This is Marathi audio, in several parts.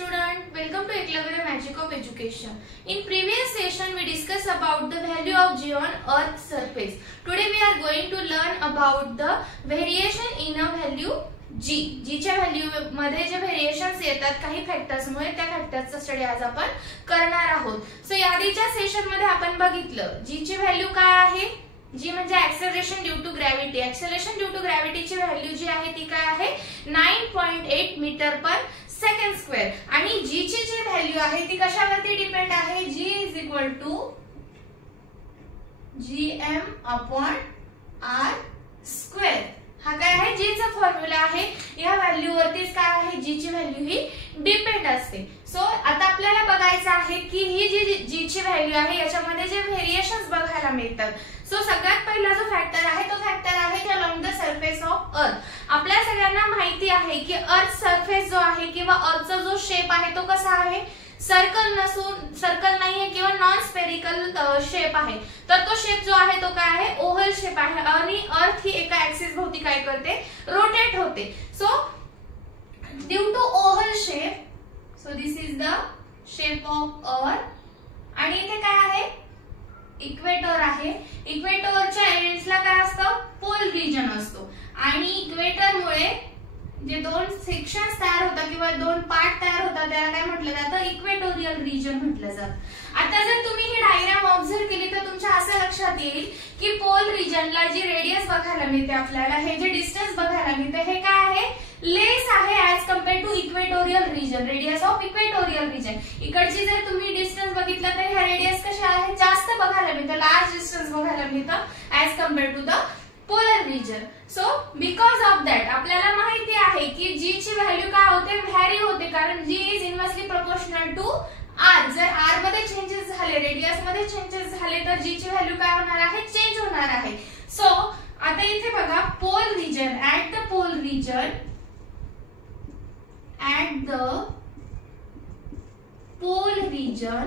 student, welcome to Eklavya Magic of Education. In previous session we discussed about the value of G on earth surface. Today we are going to learn about the variation in a value G. G च्या व्हॅल्यू मध्ये जे व्हेरिएशन्स येतात काही फॅक्टर्स मुळे त्या फॅक्टर्सचा स्टडी आज आपण करणार आहोत. सो याआधीच्या सेशन मध्ये आपण बघितलं G ची व्हॅल्यू काय आहे. जी म्हणजे acceleration due to gravity. Acceleration due to ग्रॅव्हिटीची व्हॅल्यू जी आहे ती काय आहे 9.8 मीटर पर सेकंड स्क्वेअर. आणि जी ची जी व्हॅल्यू आहे ती कशावरती डिपेंड आहे. G is equal to gm/r square. हा काय आहे G चा फॉर्म्युला आहे. या व्हॅल्यू वरतीच काय आहे G ची व्हॅल्यू ही डिपेंड असते. सो आता आपल्याला बघायचं आहे की ही जी G ची व्हॅल्यू आहे याच्यामध्ये जे व्हेरिएशन्स बघायला मिळतात. सो सगळ्यात पहिला जो फॅक्टर आहे तो फॅक्टर आहे अलोंग द सरफेस ऑफ अर्थ. आपल्या सगळ्यांना माहिती आहे की अर्थ सरफेस जो आहे किंवा अर्थचा जो शेप आहे तो कसा आहे. सर्कल नसून सर्कल नाहीये किंवा नॉन स्पेरिकल शेप आहे. तर तो शेप जो आहे तो काय आहे ओव्हल शेप आहे आणि अर्थ ही एका ऍक्सिस भोवती काय करते रोटेट होते. So due to oval shape so this is the shape of earth. आणि इथे काय आहे इक्वेटर आहे. इक्वेटरच्या एंड्सला काय असतं पोल रिजन असतो. आणि इक्वेटर मुळे जे दोन सेक्शन्स तयार होतात किंवा दोन पार्ट तयार होतात त्याला काय म्हटलं जातं इक्वेटोरियल रिजन म्हटलं जातं. आता जर तुम्ही ही डायग्राम ऑब्झर्व केली तर तुमच्या असं लक्षात येईल की पोल रिजनला जी रेडियस बघायला मिळते आपल्याला हे जे डिस्टन्स बघायला मिळते हे काय आहे लेस आहे as compare to equatorial region. Radius of equatorial region इकडची जर तुम्ही डिस्टन्स बघितलं तर ह्या रेडियस कशा आहे जास्त बघायला मिळतं लार्ज डिस्टन्स बघायला मिळतं as compare to the polar region. So because of that आपल्याला माहिती आहे की G ची व्हॅल्यू काय होते व्हॅरी होते कारण G is inversely proportional to R. जर R मध्ये चेंजेस झाले रेडियस मध्ये चेंजेस झाले तर G ची व्हॅल्यू काय होणार आहे चेंज होणार आहे. सो आता इथे बघा pole region at the pole region at the pole region.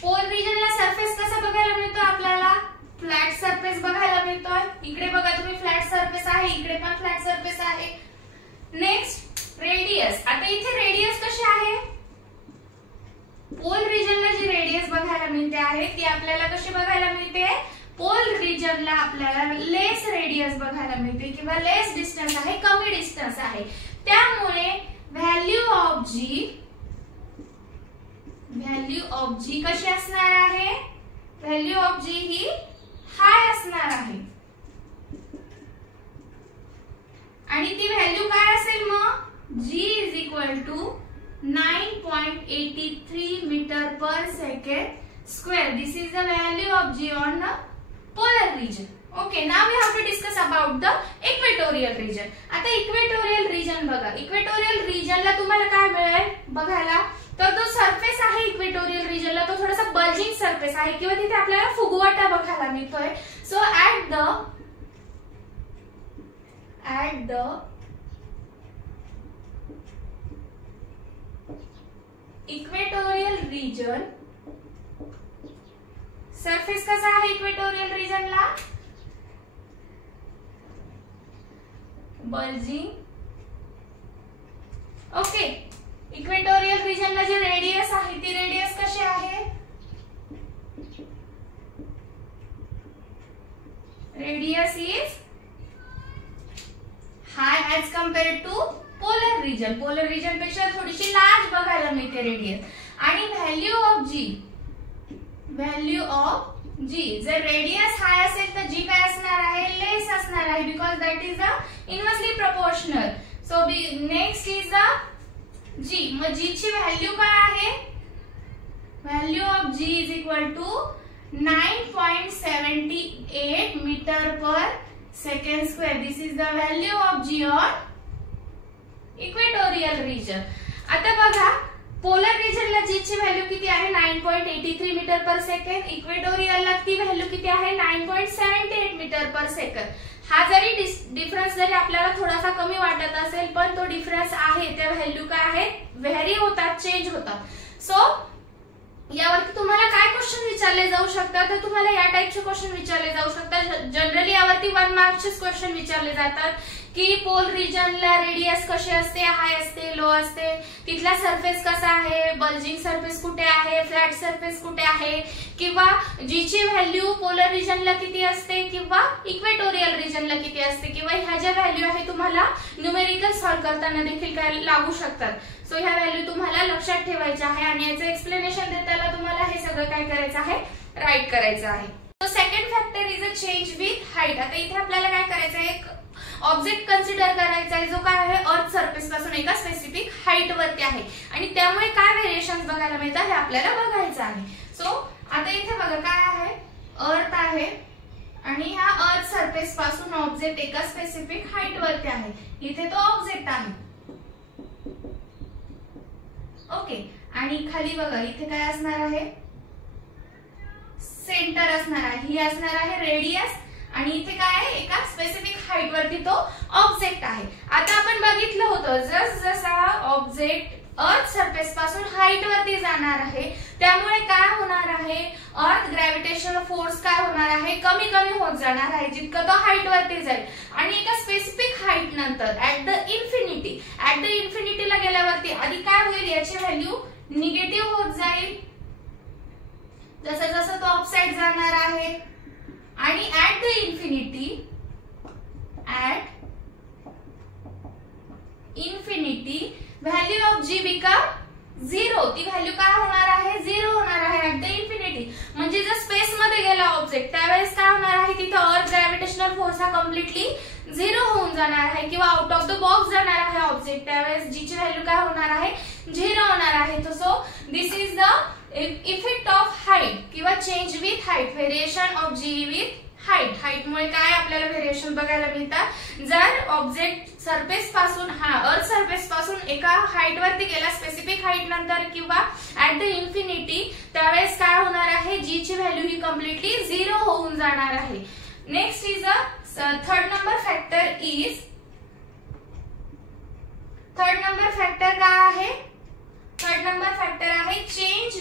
Pole रिजनला सरफेस कसा बघायला मिळतो आपल्याला फ्लॅट सरफेस बघायला मिळतोय. इकडे बघा तुम्ही फ्लॅट सरफेस आहे इकडे पण फ्लॅट सरफेस आहे. Next radius. आता इथे रेडियस कशी आहे पोल रिजनला जी रेडियस बघायला मिळते आहे ती आपल्याला कशी बघायला मिळते पोल रिजनला आपल्याला लेस रेडियस बघायला मिळते किंवा लेस डिस्टन्स आहे कमी डिस्टन्स आहे. त्यामुळे व्हॅल्यू ऑफ G कशी असणार आहे व्हॅल्यू ऑफ G ही हाय असणार आहे. आणि ती व्हॅल्यू काय असेल मग G is equal to 9.83 metre per second square. This is the value of G on the polar region. Okay, now we have to discuss about the equatorial region. आता इक्वेटोरियल रिजन बघा. इक्वेटोरियल रिजनला तुम्हाला काय मिळेल बघायला तर तो सरफेस आहे इक्वेटोरियल रिजनला तो थोडासा बल्जिंग सरफेस आहे किंवा तिथे आपल्याला फुगवटा बघायला मिळतोय. So at the equatorial region surface कसा आहे इक्वेटोरियल रिजनला बल्जिंग. ओके इक्वेटोरियल रिजनला जी रेडियस आहे ती रेडियस कशी आहे radius is high as compare to polar region. Polar region पेक्षा थोडीशी लार्ज बघायला मिळते रेडियस. आणि व्हॅल्यू ऑफ G जर रेडियस हाय असेल तर G काय असणार आहे लेस असणार आहे because that is the inversely proportional. So next is the G. मग G ची व्हॅल्यू काय आहे value of G is equal to 9.78 metre per second square. This is the value of G on equatorial region. आता बघा पोलर रिजनला G ची व्हॅल्यू किती आहे 9.83 मीटर पर सेकंड. इक्वेटोरियलला ती व्हॅल्यू किती आहे 9.78 मीटर पर सेकंड. हा जरी डिफरन्स जरी आपल्याला थोडासा कमी वाटत असेल पण तो डिफरन्स आहे त्या व्हॅल्यू काय आहे व्हेरी होतात चेंज होतात. सो यावरती तुम्हाला काय क्वेश्चन विचारले जाऊ शकतात तर तुम्हाला या टाइपचे क्वेश्चन विचारले जाऊ शकतात. जनरली यावरती 1 मार्क्सचे क्वेश्चन विचारले जातात की पोल रिजनला रेडियस कशी असते, हाय असते, लो असते, तिथला सरफेस कसा आहे, बल्जिंग सरफेस कुठे आहे, फ्लॅट सरफेस कुठे आहे, किंवा जीची व्हॅल्यू पोलर रिजनला किती असते किंवा इक्वेटोरियल रिजनला किती असते, किंवा ह्या ज्या व्हॅल्यू आहे तुम्हाला न्यूमेरिकल सॉल्व्ह करताना देखील काय लागू शकतात. सो ह्या व्हॅल्यू तुम्हाला लक्षात ठेवायच्या आहे आणि याचं एक्सप्लेनेशन देताना तुम्हाला हे सगळं काय करायचं आहे, राईट करायचं आहे. So second factor is a change with height. आता इथे आपल्याला काय करायचं आहे, एक ऑब्जेक्ट कन्सिडर करायचा आहे जो काय आहे अर्थ सरफेस पासून एका स्पेसिफिक हाईट वरती आहे आणि त्यामुळे काय व्हेरिएशन्स बघायला मिळतात हे आपल्याला बघायचं आहे. सो आता इथे बघा काय आहे, अर्थ आहे आणि ह्या अर्थ सरफेस पासून ऑब्जेक्ट एका स्पेसिफिक हाईट वरती आहे. इथे तो ऑब्जेक्ट आहे, ओके. आणि खाली बघा इथे काय असणार आहे, सेंटर असणार आहे, ही असणार आहे रेडियस आणि इथे काय आहे, एका स्पेसिफिक हाईट वरती तो ऑब्जेक्ट आहे. आता आपण बघितलं होतं जसा ऑब्जेक्ट अर्थ सरफेस पासून हाईट वरती जाणार आहे त्यामुळे काय होणार आहे, अर्थ ग्रॅव्हिटेशनल फोर्स काय होणार आहे, कमी कमी होत जाणार आहे जितकं तो हाईट वरती जाईल. आणि एका स्पेसिफिक हाईट नंतर ऍट द इन्फिनिटीला गेल्यावरती आधी काय होईल, याची व्हॅल्यू निगेटिव्ह होत जाईल जसं जसं तो अपसाइड जाणार आहे. आणि at the infinity value of G become 0. ती व्हॅल्यू काय होणार आहे, 0 होणार आहे ऍट द इन्फिनिटी. म्हणजे जर स्पेस मध्ये गेला ऑब्जेक्ट त्यावेळेस काय होणार आहे, तिथे अर्थ ग्रॅव्हिटेशनल फोर्स हा कम्प्लिटली 0 होऊन जाणार आहे किंवा आउट ऑफ द बॉक्स जाणार आहे ऑब्जेक्ट. त्यावेळेस जी ची व्हॅल्यू काय होणार आहे, 0 होणार आहे. So this is the effect of height किंवा change with height, variation of g with height. हाईटमुळे काय आपल्याला व्हेरिएशन बघायला मिळतात. जर ऑब्जेक्ट सरफेस पासून अर्थ सरफेस पासून एका हाईट वरती गेला स्पेसिफिक हाईट नंतर किंवा ऍट द इन्फिनिटी त्यावेळेस काय होणार आहे, जी ची व्हॅल्यू ही कम्प्लिटली 0 होऊन जाणार आहे. Next is a third number factor काय आहे, थर्ड नंबर फॅक्टर आहे चेंज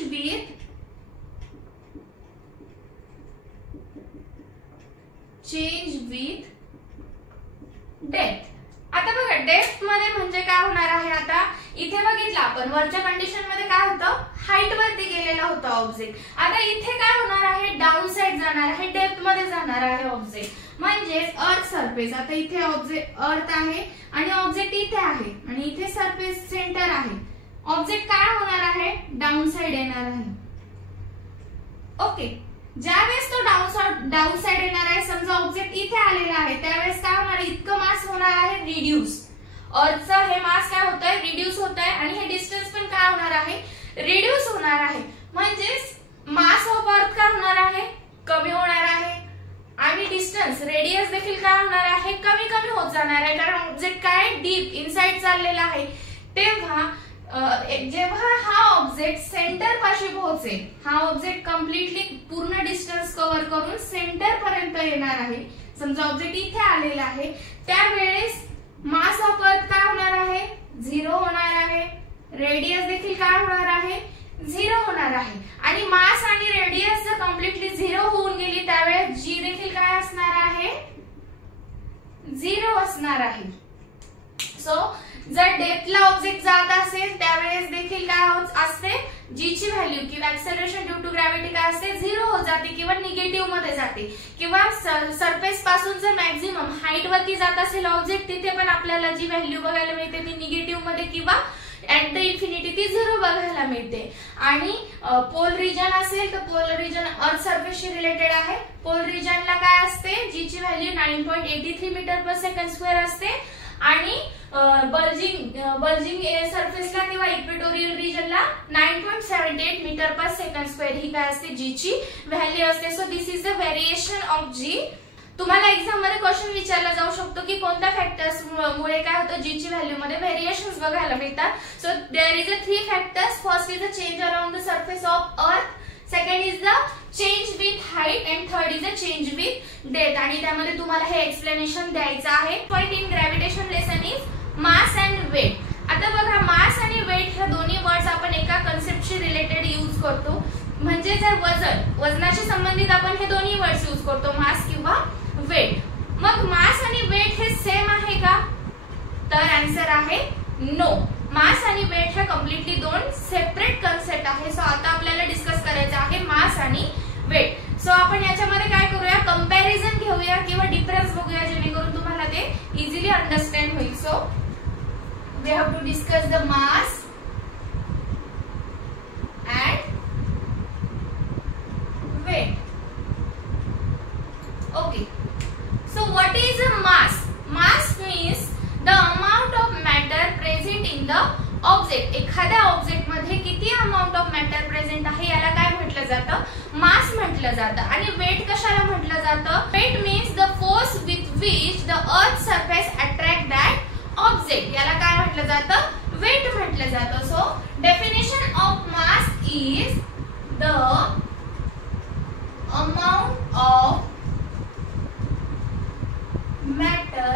विथ डेप्थ. आता बघा डेप्थ मध्ये म्हणजे काय होणार आहे, आता इथे बघितलं आपण वरच्या कंडिशन मध्ये काय होतं, हाईट वरती गेलेला होता ऑब्जेक्ट. आता इथे काय होणार आहे, डाऊन साइड जाणार आहे, डेप्थ मध्ये जाणार आहे ऑब्जेक्ट. म्हणजे अर्थ सरफेस, आता इथे ऑब्जेक्ट अर्थ आहे आणि ऑब्जेक्ट इथे आहे आणि इथे सरफेस सेंटर आहे. ऑब्जेक्ट काय होणार आहे, डाऊन साइड येणार आहे, ओके. ज्यावेळेस तो डाऊन साइड येणार आहे, समजा ऑब्जेक्ट इथे आलेला आहे त्यावेळेस काय होणार, इतकं मास होणार आहे रिड्यूस. अर्थचं हे मास काय होत आहे, रिड्यूस होत आहे आणि हे डिस्टन्स पण काय होणार आहे, रिड्यूस होणार आहे. म्हणजेच मास ऑफ अर्थ काय होणार आहे, कमी होणार आहे आणि डिस्टन्स रेडियस देखील काय होणार आहे, कमी कमी होत जाणार आहे. कारण ऑब्जेक्ट काय डीप इनसाइड चाललेला आहे. तेव्हा जेव्हा हा ऑब्जेक्ट सेंटर पाशी पोहोचेल, हा ऑब्जेक्ट कम्प्लिटली पूर्ण डिस्टन्स कव्हर करून सेंटर पर्यंत येणार आहे. समजा ऑब्जेक्ट इथे आलेला आहे त्यावेळेस मास ऑफ अर्थ काय होणार आहे, 0 होणार आहे. रेडियस देखील काय होणार आहे, 0 होणार आहे. आणि मास आणि रेडियस जर कम्प्लिटली 0 होऊन गेली त्यावेळेस जी देखील काय असणार आहे, 0 असणार आहे. सो जर डेप्थला ऑब्जेक्ट जात असेल त्यावेळेस देखील काय होत असते, जी ची व्हॅल्यू किंवा एक्सेलरेशन ड्यू टू ग्रॅव्हिटी काय असते, 0 होत जाते किंवा निगेटिव्ह मध्ये जाते. किंवा सरफेस पासून जर मॅक्झिमम हाईट वरती जात असेल ऑब्जेक्ट तिथे पण आपल्याला जी व्हॅल्यू बघायला मिळते ती निगेटिव्ह मध्ये किंवा ऍट द इन्फिनिटी ती 0 बघायला मिळते. आणि पोल रिजन असेल तर पोल रिजन अर्थ सरफेसशी रिलेटेड आहे. पोल रिजनला काय असते, जी ची value 9.83 metre per second square असते आणि बल्जिंग सरफेसला किंवा इक्वेटोरियल रिजनला 9.78 मीटर पर सेकंड स्क्वेअर ही काय असते, जी ची व्हॅल्यू असते. So this is the variation of g. तुम्हाला एक्झाम मध्ये क्वेश्चन विचारला जाऊ शकतो की कोणत्या फॅक्टर्स मुळे काय होतं, जी ची व्हॅल्यू मध्ये व्हेरिएशन्स बघायला मिळतात. So there is a 3 factors. First is the change along the surface of earth, second is the change with height and third is the change with depth. आणि त्यामध्ये तुम्हाला हे एक्सप्लेनेशन द्यायचं आहे. Point in gravitation lesson is mass and weight. आता बघा मास आणि वेट ह्या दोन्ही वर्ड्स आपण एका कन्सेप्टशी रिलेटेड यूज करतो. म्हणजे जर वजनाशी संबंधित आपण हे दोन्ही वर्ड्स यूज करतो, मास किंवा वेट. मग मास आणि वेट वेट हे सेम आहे का? तर आन्सर आहे नो. मास आणि वेट हे कम्प्लिटली दोन सेपरेट कन्सेप्ट आहे. सो आता आपल्याला डिस्कस करायचं आहे मास आणि वेट. सो आपण याच्यामध्ये काय करूया, कंपॅरिझन घेऊया किंवा डिफरन्स बघूया, जेणेकरून तुम्हाला ते इझिली अंडरस्टँड होईल. So we have to discuss the mass and weight. Okay, so what is a mass? Mass means the amount of matter present in the object. एखाद्या ऑब्जेक्ट मध्ये किती अमाउंट ऑफ मॅटर प्रेझेंट आहे याला काय म्हटलं जातं, मास म्हटलं जातं. आणि वेट कशाला म्हटलं जातं, weight means the force with which the earth surface attract that object, याला काय म्हटलं जातं, वेट म्हटलं जातं. So definition of mass is the amount of matter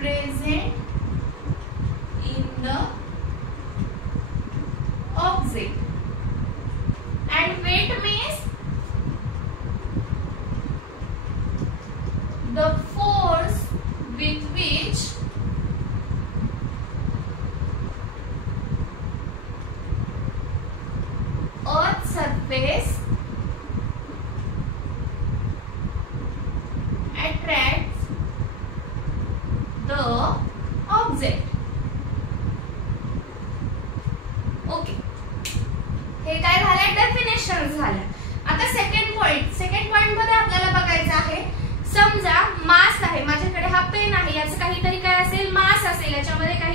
present in the object, and weight means the force with which earth surface attracts the object. Okay, हे काय झालं, डेफिनेशन झालं. आता सेकंड पॉइंट मध्ये आपल्याला बघायचं आहे, समजा मास आहे, माझ्याकडे हा पेन आहे, याचं काहीतरी काय असेल, मास असेल, याच्यामध्ये काही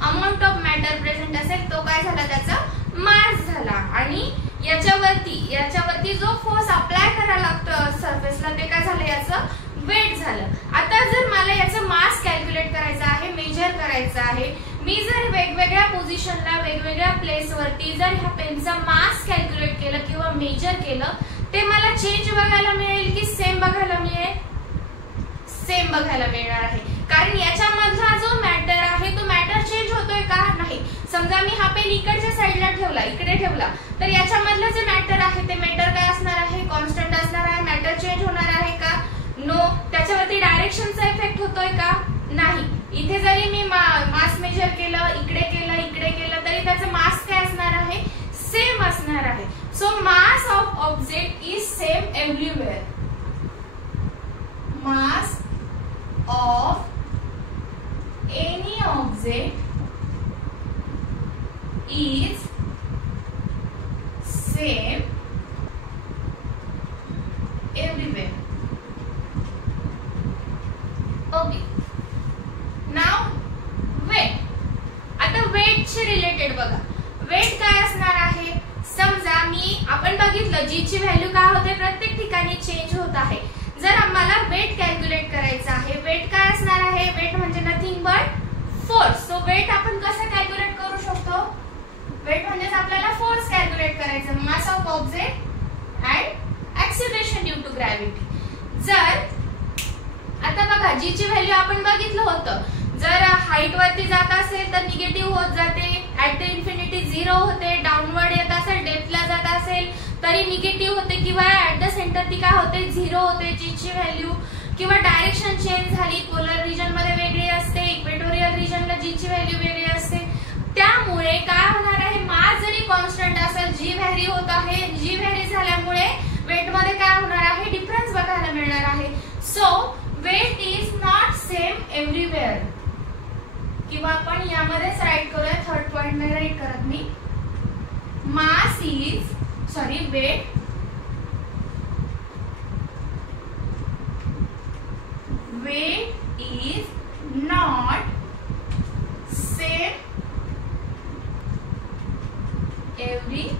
अमाउंट ऑफ मॅटर प्रेझेंट असेल, तो काय झाला, त्याचा मास झाला. आणि याच्यावरती जो फोर्स अप्लाय करायला लागतो सरफेसला, ते काय झालं, याचं वेट झालं. आता जर मला याचं मास कॅल्क्युलेट करायचं आहे, मेजर करायचं आहे, मी जर वेगवेगळ्या पोझिशनला वेगवेगळ्या प्लेसवरती जर ह्या पेनचं मास कॅल्क्युलेट केलं किंवा मेजर केलं, ते मला चेंज बघायला मिळेल की सेम बघायला मिळेल, सेम बघायला मिळणार आहे. कारण याच्यामधला जो मॅटर आहे तो मॅटर चेंज होतोय का, नाही. समजा मी हा पेन इकडच्या साईडला ठेवला, इकडे ठेवला, तर याच्यामधलं जे मॅटर आहे ते मॅटर काय असणार आहे, कॉन्स्टंट असणार आहे. मॅटर चेंज होणार आहे का, नो. त्याच्यावरती डायरेक्शनचा इफेक्ट होतोय का, नाही. इथे जरी मी मास मेजर केलं, इकडे केलं तरी त्याचं मास काय असणार आहे, सेम असणार आहे. So mass of object is same everywhere. Mass of any object is same everywhere. Okay, now weight. आता weight शी रिलेटेड बघा, वेट काय असणार आहे. समजा आपण बघितलं जी ची व्हॅल्यू काय होते, प्रत्येक ठिकाणी चेंज होत आहे. जर आम्हाला वेट कॅल्क्युलेट करायचं आहे, वेट काय असणार आहे, वेट म्हणजे nothing but force. So weight आपण कसं कॅल्क्युलेट करू शकतो, वेट म्हणजे आपल्याला फोर्स कॅल्क्युलेट करायचं, mass of object and acceleration due to gravity. जर आता बघा जी ची व्हॅल्यू आपण बघितलं होतं, जर हाईट वरती जात असेल तर निगेटिव्ह होत जाते, ऍट द इन्फिनिटी 0 होते, डाऊनवर्ड येत असेल, डेप्थला जात असेल तरी निगेटिव्ह होते, किंवा ऍट द सेंटर ती काय होते, 0 होते जी ची व्हॅल्यू. किंवा डायरेक्शन चेंज झाली, पोलर रिजन मध्ये वेगळी असते, इक्वेटोरियल रिजनला जी ची व्हॅल्यू वेगळी असते. त्यामुळे काय होणार आहे, मास जरी कॉन्स्टंट असेल, जी व्हॅरी होत आहे, जी व्हॅरी झाल्यामुळे वेट मध्ये काय होणार आहे, डिफरन्स बघायला मिळणार आहे. So weight is not same everywhere. किंवा आपण यामध्येच राईट करूया, थर्ड पॉइंट मध्ये राईट करत मी, mass is weight is not same everywhere.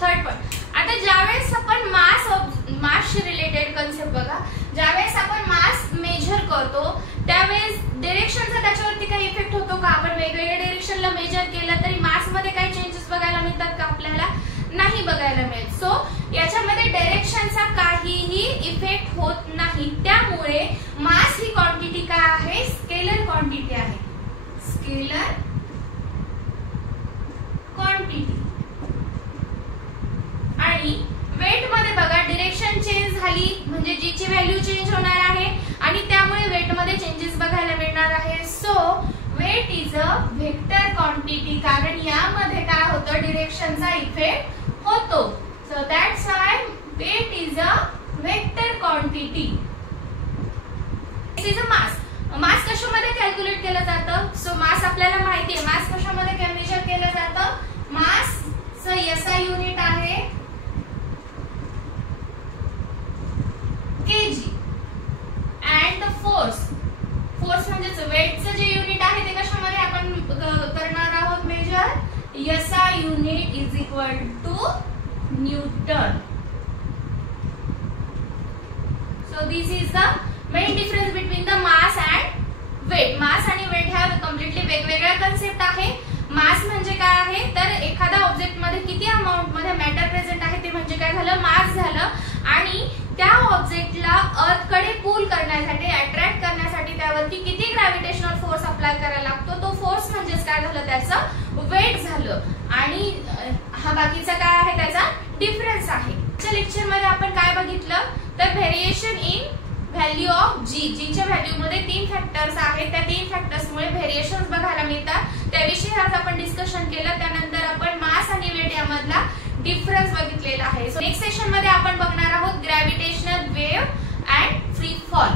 Third point. आता ज्यावेळेस आपण मास रिलेटेड कन्सेप्ट बघा, ज्यावेळेस आपण मास मेजर करतो त्यावेळेस डिरेक्शनचा त्याच्यावरती काही इफेक्ट होतो का, आपण वेगवेगळ्या डिरेक्शनला मेजर केलं तरी मास मध्ये काही चेंजेस बघायला मिळतात का, आपल्याला नाही बघायला मिळत. सो याच्यामध्ये डायरेक्शनचा काहीही इफेक्ट होत नाही. त्यामुळे मास ही क्वांटिटी काय आहे, स्केलर क्वांटिटी आहे, scalar quantity. Weight is a vector quantity, कारण यामध्ये काय होतं, डिरेक्शनचा इफेक्ट होतो. So that's why weight is a vector quantity. It is a mass. Mass कशामध्ये कॅल्क्युलेट केलं जातं? सो मास आपल्याला माहिती आहे, मास कशामध्ये मेजर केलं जातं? मास SI युनिट आहे kg अँड द फोर्स म्हणजेच वेटचं जे युनिट आहे ते कशामध्ये आपण करणार आहोत measure? SI unit is equal to newton. So this is the main difference between the mass and weight. Mass आणि वेट ह्या कम्प्लिटली वेगवेगळ्या कन्सेप्ट आहे. मास म्हणजे काय आहे, तर एखाद्या ऑब्जेक्ट मध्ये किती अमाउंट मध्ये मॅटर प्रेझेंट आहे ते म्हणजे काय झालं, मास झालं. आणि त्या ऑब्जेक्टला अर्थ कडे पुल करण्यासाठी, अट्रॅक्ट करण्यासाठी त्यावरती किती ग्रॅव्हिटेशनल फोर्स अप्लाय करायला लागतो, तो फोर्स म्हणजेच काय झालं, त्याचं वेट झालं. आणि हा बाकीचा काय आहे, त्याचा डिफरन्स आहे. आजच्या लेक्चर मध्ये आपण काय बघितलं, तर व्हेरिएशन इन व्हॅल्यू ऑफ जी च्या व्हॅल्यू मध्ये 3 फॅक्टर्स आहेत. त्या 3 फॅक्टर्स मुळे व्हेरिएशन्स बघायला मिळतात. त्याविषयी आज आपण डिस्कशन केलं. त्यानंतर आपण मास आणि वेट यामधला डिफरन्स बघितलेला आहे. सो नेक्स्ट सेशन मध्ये आपण बघणार आहोत gravitational wave and free fall.